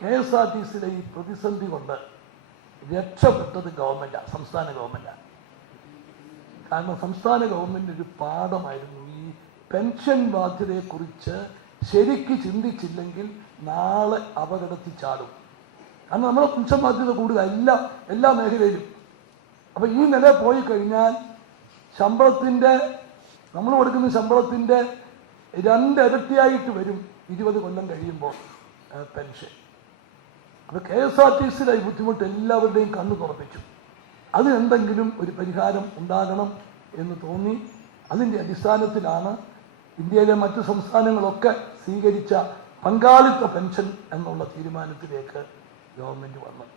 KSRTCയിലെ ഈ പ്രതിസന്ധി കൊണ്ട് രക്ഷപ്പെട്ടത് ഗവൺമെന്റാണ്, സംസ്ഥാന ഗവൺമെന്റാണ്. കാരണം സംസ്ഥാന ഗവൺമെന്റ് ഒരു പാഠമായിരുന്നു. ഈ പെൻഷൻ ബാധ്യതയെക്കുറിച്ച് ശരിക്ക് ചിന്തിച്ചില്ലെങ്കിൽ നാളെ അപകടത്തിൽ ചാടും. കാരണം നമ്മുടെ പെൻഷൻ ബാധ്യത കൂടുക എല്ലാ മേഖലയിലും. അപ്പൊ ഈ നില പോയി കഴിഞ്ഞാൽ നമ്മൾ കൊടുക്കുന്ന ശമ്പളത്തിന്റെ 2 ഇരട്ടിയായിട്ട് വരും 20 കൊല്ലം കഴിയുമ്പോൾ പെൻഷൻ. അപ്പൊ KSRTCയിലെ ഈ ബുദ്ധിമുട്ട് എല്ലാവരുടെയും കണ്ണു തുറപ്പിച്ചു. അതിനെന്തെങ്കിലും ഒരു പരിഹാരം ഉണ്ടാകണം എന്ന് തോന്നി. അതിൻ്റെ അടിസ്ഥാനത്തിലാണ് ഇന്ത്യയിലെ മറ്റു സംസ്ഥാനങ്ങളൊക്കെ സ്വീകരിച്ച പങ്കാളിത്ത പെൻഷൻ എന്നുള്ള തീരുമാനത്തിലേക്ക് ഗവൺമെന്റ് വന്നത്.